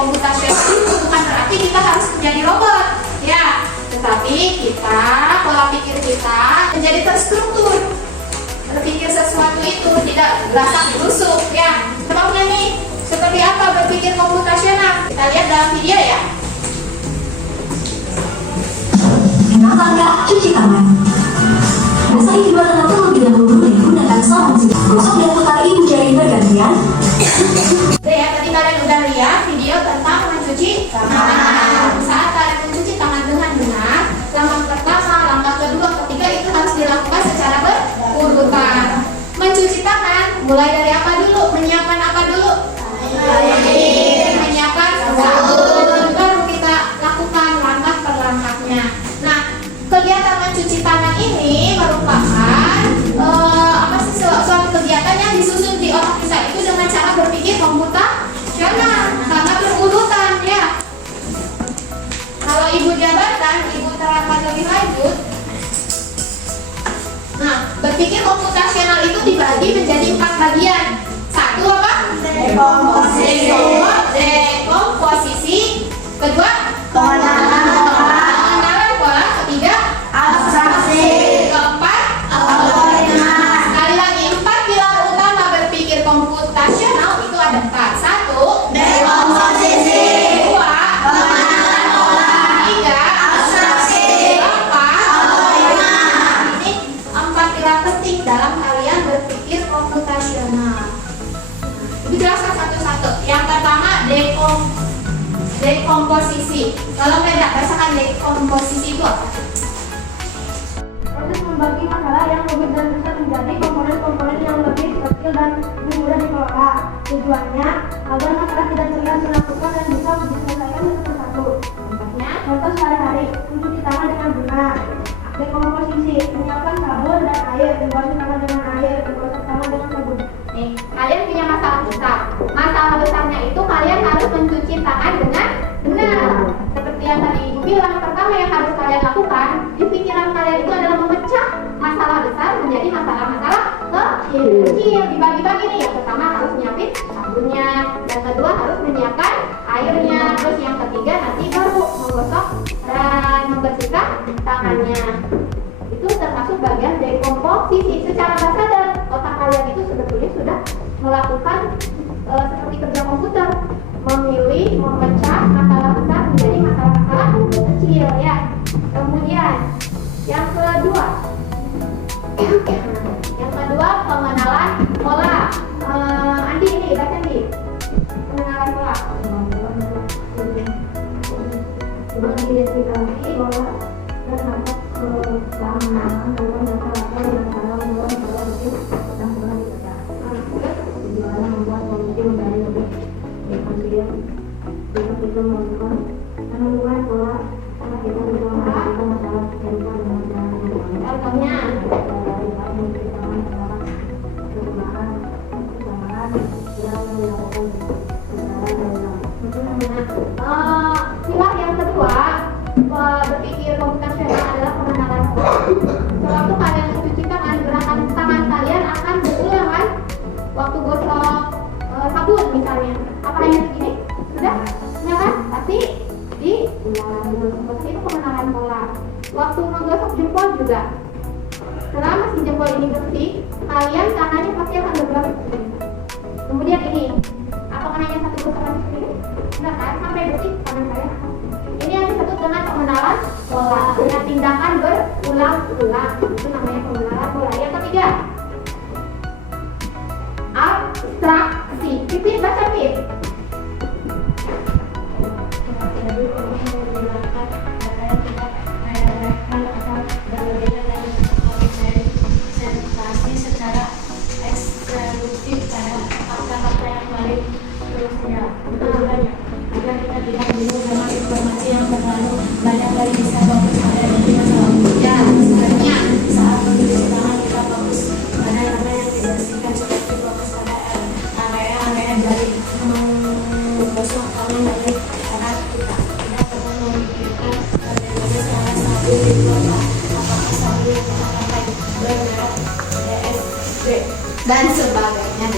komputasional itu bukan berarti kita harus menjadi robot, ya. Tetapi pola pikir kita menjadi terstruktur. Berpikir sesuatu itu tidak gasak gerusuk, ya. Contohnya nih, seperti apa berpikir komputasional? Kita lihat dalam video ya. Kenapa nggak cuci tangan? Basahi kedua tangan terlebih dahulu dengan menggunakan sabun. Gosok dan putar ibu jari bergantian. Ya, tadi kalian udah lihat video tentang mencuci tangan. Saat kalian mencuci tangan dengan benar, langkah pertama, langkah kedua, ketiga itu harus dilakukan secara berurutan. Mencuci tangan mulai dari apa dulu? Menyiapkan apa dulu? Menyiapkan sabun. Baru kita lakukan langkah per langkahnya. Nah, kegiatan mencuci tangan ini merupakan suatu kegiatan yang disusun di otak kita itu dengan cara berpikir komputasional, sangat berurutan, ya. Kalau ibu jabarkan, ibu terangkan lebih lanjut. Nah, berpikir komputasional itu dibagi menjadi 4 bagian. Satu apa? Dekomposisi. Kedua, pengenalan pola. Ketiga, abstraksi. Keempat, algoritma. Sekali lagi, 4 pilar utama berpikir komputasional itu ada 4. Satu, Dekomposisi. dua, Pengenalan pola. tiga, Abstraksi. keempat, Algoritma. Ini 4 pilar penting dalam kalian berpikir komputasional. Dijelaskan satu-satu. Yang pertama, dekomposisi. Kalau beda, bahasakan dekomposisi itu apa? Proses membagi masalah yang rumit dan besar menjadi komponen-komponen yang lebih kecil dan lebih mudah dikelola. Tujuannya agar masalah tidak terlihat menakutkan dan bisa diselesaikan satu persatu. Contoh sehari-hari, mencuci tangan dengan benar. Dekomposisi, menyiapkan sabun dan air, menggosok tangan dengan air, menggosok tangan dengan sabun. Nih, kalian punya masalah besar. Masalah besarnya itu kalian harus mencuci tangan dengan benar. Seperti yang tadi ibu bilang, pertama yang harus kalian lakukan di pikiran kalian itu adalah memecah masalah besar menjadi masalah-masalah kecil. Dibagi-bagi nih. Yang pertama harus nyiapin sabunnya, yang kedua harus menyiapkan airnya, terus yang ketiga nanti baru menggosok dan membersihkan tangannya. Itu termasuk bagian dekomposisi. Secara nggak sadar otak kalian itu sebetulnya sudah melakukan seperti kerja komputer, memilih, memecah masalah besar menjadi masalah-masalah kecil, ya. Kemudian yang kedua pengenalan pola. Andi ini baca nih, pengenalan pola. Mengidentifikasi pola terhadap kesamaan dalam masalah yang salah membuat pola itu dan pola tidak. Tujuannya membuat pemimpin menjadi lebih konsisten. Itu menemukan pola karena kita bisa menghadapi masalah serupa dengan cara yang berbeda. Contohnya, pilar yang kedua berpikir komputasional adalah pengenalan pola. Sewaktu kalian mencuci tangan, gerakan tangan kalian akan berulang kan? Waktu gosok sabun misalnya, apa hanya begini? Sudah? Ya kan? Tapi seperti itu pengenalan pola. Waktu menggosok jempol juga. Selama si jempol ini bersih, kalian tangannya pasti akan bergerak seperti ini. Kemudian ini, apakah hanya satu gosokan seperti ini? Enggak kan? Sampai bersih tangan kalian. Ini yang disebut dengan pengenalan pola. Dengan tindakan berulang-ulang. Itu namanya pengenalan pola. Yang ketiga, abstraksi. Pipit baca Pip. Presentasi secara eksklusif pada fakta-fakta yang paling terusnya tujuannya agar kita tidak bingung dengan informasi yang terlalu banyak dan bisa fokus pada inti masalah. Ya, sebenarnya Saat menulis tangan kita fokus pada area yang dibersihkan seperti fokus pada area dari menggosok tangan dari tangan kita. Tidak perlu memikirkan bagaimana cara sabun itu apakah sabun yang kita pakai bermerek DSD dan sebagainya.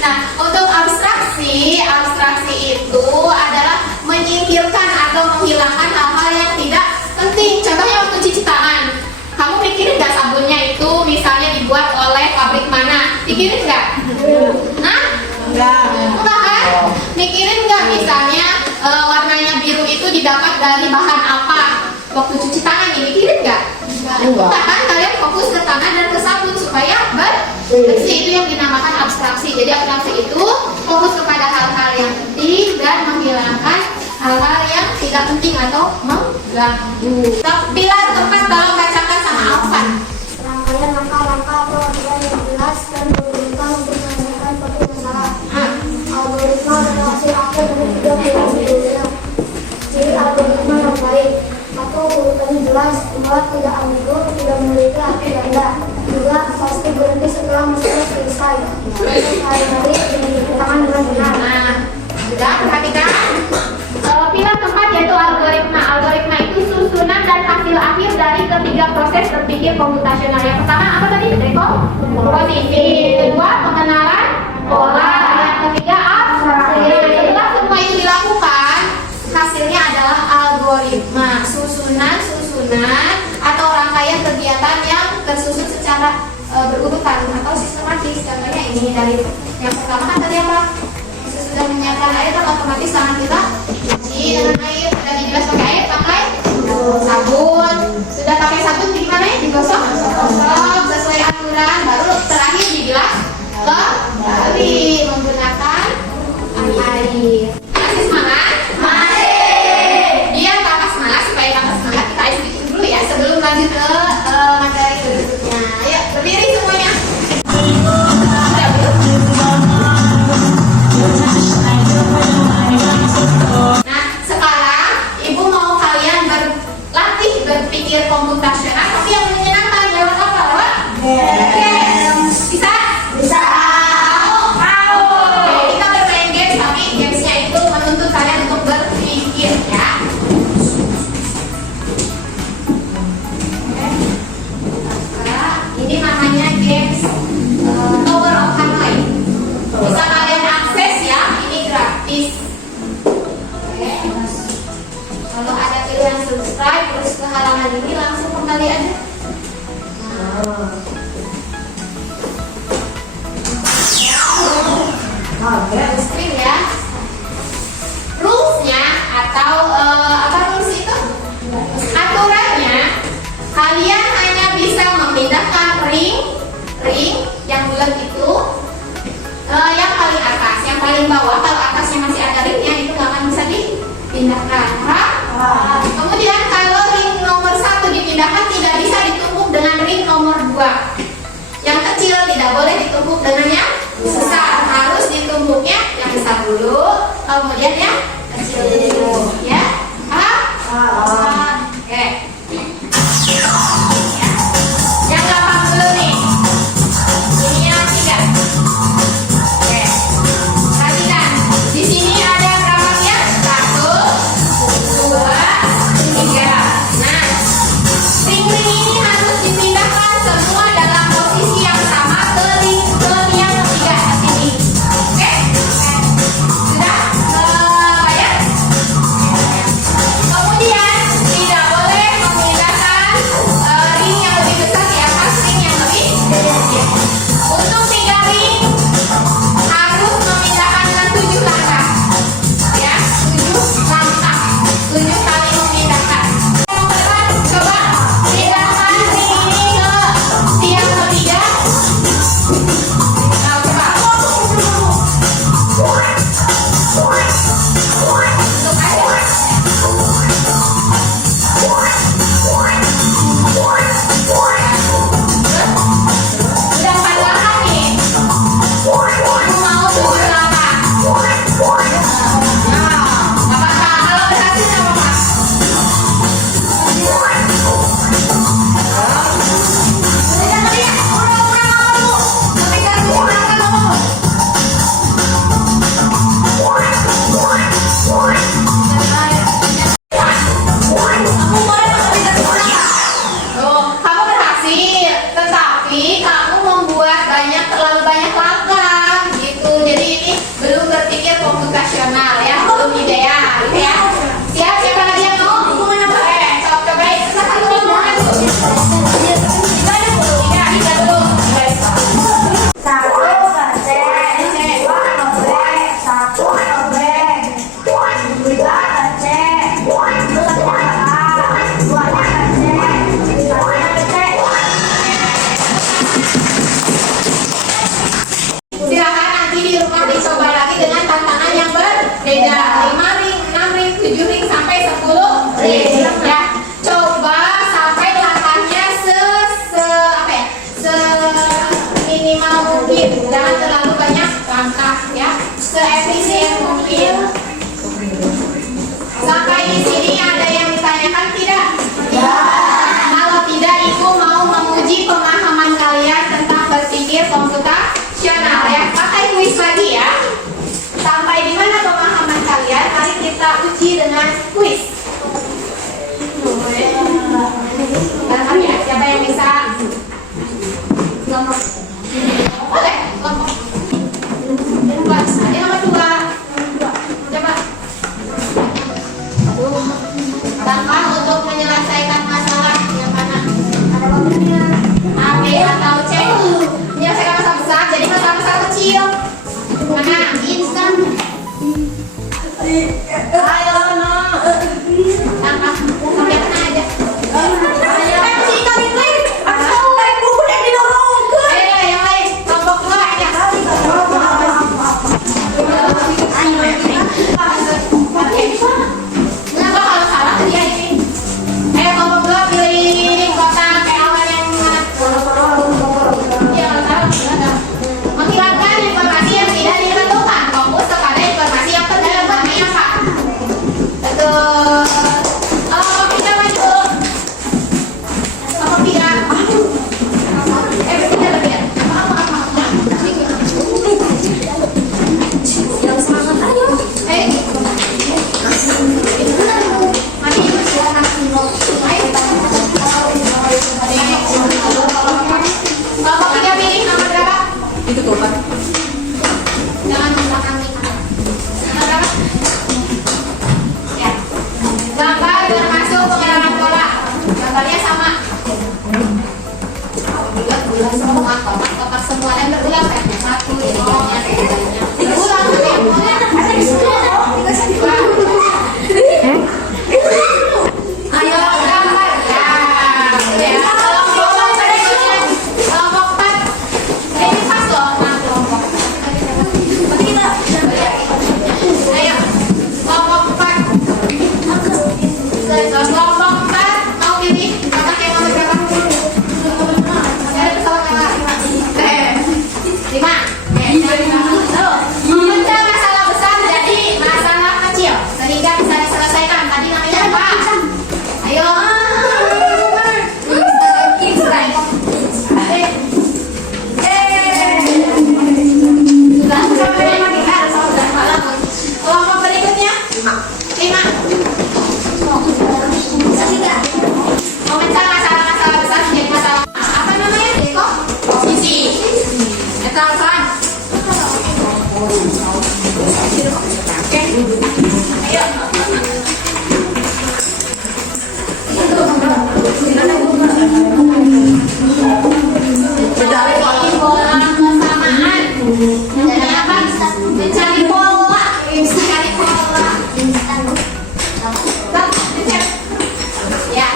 Nah, untuk abstraksi itu adalah menyingkirkan atau menghilangkan hal-hal yang tidak penting. Contohnya waktu cuci tangan, kamu pikirin nggak sabunnya itu misalnya dibuat oleh pabrik mana? Pikirin nggak? Hah? Enggak kan? Mikirin nggak misalnya warnanya biru itu didapat dari bahan apa? Waktu cuci tangan nih, mikirin nggak? Enggak kan? Kalian fokus ke tangan dan ke sabun supaya bersih. Itu yang dinamakan abstraksi. Jadi abstraksi itu fokus kepada hal-hal yang penting dan menghilangkan hal-hal yang tidak penting atau mengganggu. Pilar keempat tolong bacakan sama Alvan. Rangkaian langkah-langkah pengertian yang jelas dan berguna untuk menyelesaikan suatu masalah. Algoritma adalah hasil akhir dari tiga pilar sebelumnya. Ciri algoritma yang baik: satu, urutannya jelas, dua, tidak ambigu, tidak memiliki arti ganda, juga pasti berhenti setelah masalah selesai. Hari-hari diceritakan dengan benar. Nah, sudah perhatikan. Pilar keempat yaitu algoritma. Algoritma itu susunan dan hasil akhir dari ketiga proses berpikir komputasional. Yang pertama apa tadi? Posisi. Kedua, pengenalan pola. Yang ketiga, abstraksi. Setelah semua itu dilakukan, hasilnya adalah algoritma. Susunan atau rangkaian kegiatan yang tersusun secara berurutan atau sistematis. Contohnya ini dari yang pertama kan tadi apa? Sudah menyiapkan air kan otomatis tangan kita cuci dengan air. Sudah dibilas pakai air pakai sabun. Sudah pakai sabun gimana ya? Digosok sesuai aturan. Baru terakhir dibilas kembali menggunakan air. Masih semangat? Masih. Biar kakak semangat, supaya kakak semangat kita sedikit dulu ya sebelum lanjut ke materi berikutnya. Ayo berdiri semuanya. Sudah belum? Nah, sekarang Ibu mau kalian berlatih berpikir komputasional tapi yang menyenangkan. Lewat apa? Lewat? Games. Bisa? Bisa. Mau? Oke, kita bermain games tapi gamesnya itu menuntut kalian untuk berpikir ya. Ini namanya games Tower of Hanoi. Bisa kalian akses ya, ini gratis. Oke. Kalau ada pilihan subscribe terus ke halaman ini langsung kembali aja. Screen ya. Rulesnya atau apa rules itu? Aturannya kalian hanya bisa memindahkan ring yang bulat itu yang paling atas, yang paling bawah. Kalau atasnya masih ada ringnya itu nggak akan bisa dipindahkan. Kemudian kalau ring nomor 1 dipindahkan tidak bisa ditumpuk dengan ring nomor 2. Yang kecil tidak boleh ditumpuk dengan yang besar, harus ditumpuknya yang besar dulu, kemudian yang kecil dulu. Ya, paham? Oke. Yang gampang dulu nih. Ini yang 3. Oke. Perhatikan. Di sini ada berapa ya? 1, 2, 3. Nah, ring-ring ini harus dipindahkan semua dalam posisi yang sama ke yang ketiga sini. Oke? Sudah? Sampai kena aja. Ayo yang lain, kelompok dua aja. Kenapa kalau salah dia ini? Ayo kelompok dua pilih kotak hewan yang mana? Iya kalau salah ada. Menghilangkan informasi yang tidak ditentukan. Fokus kepada informasi yang terdapat di apa? Betul. Kelompok tiga maju. Kelompok tiga. Bertiga bertiga. Yang semangat ayo. Mati. Kelompok tiga pilih nomor berapa? Itu tuh kan. Jangan membelakangi. Nomor berapa? Ya. Gambar termasuk pengenalan pola. Gambarnya sama. Semua kotak semua dan berulang kan? Satu, dua, berulang semuanya. Ayo gambar. Ya. Kelompok berikutnya. Kelompok 4. Ini pas loh, kelompok. Ayo, kelompok 4. Kelompok 4 mau pilih kotak yang nomor berapa? Dari pesawat yang 5. Memecah masalah besar jadi masalah kecil sehingga bisa diselesaikan. Tadi namanya apa? Ayo. Kelompok berikutnya 5. Memecah masalah-masalah besar menjadi masalah. Apa namanya? Deko? Posisi. Etalsan. Oke. Ayo. Mencari pola kesamaan. Jadi apa? Mencari pola. Mencari pola. Ya.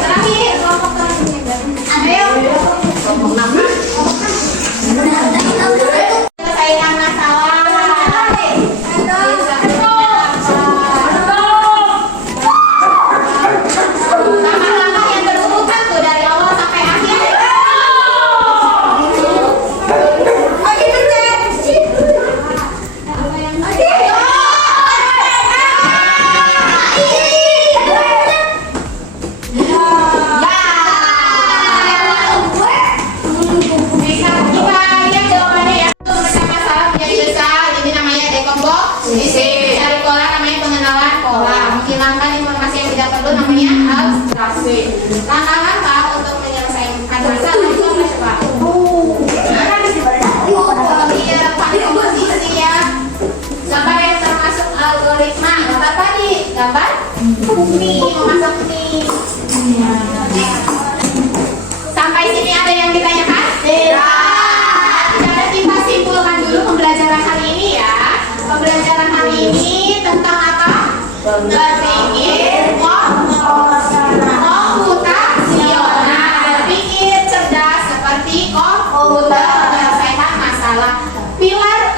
Terakhir kelompok terakhir. Ayo. Kelompok 6. Selesaikan masalah. Langkah-langkah yang berurutan tuh dari awal sampai akhir. Bisa kita lihat jawabannya ya. Untuk memecah masalah menjadi besar, ini namanya dekomposisi. Cari pola namanya pengenalan pola. Menghilangkan informasi yang tidak perlu namanya abstraksi. Langkah-langkah untuk menyelesaikan masalah itu apa coba? Iya, dekomposisi ya. Gambar yang termasuk algoritma. Gambar tadi, gambar bumi, memasuk nih. Sampai sini ada yang ditanyakan? Tidak. Jadi kita simpulkan dulu pembelajaran hari ini ya. Pembelajaran hari ini tentang apa? Berpikir komputasional. Berpikir cerdas seperti komputer menyelesaikan masalah. Pilar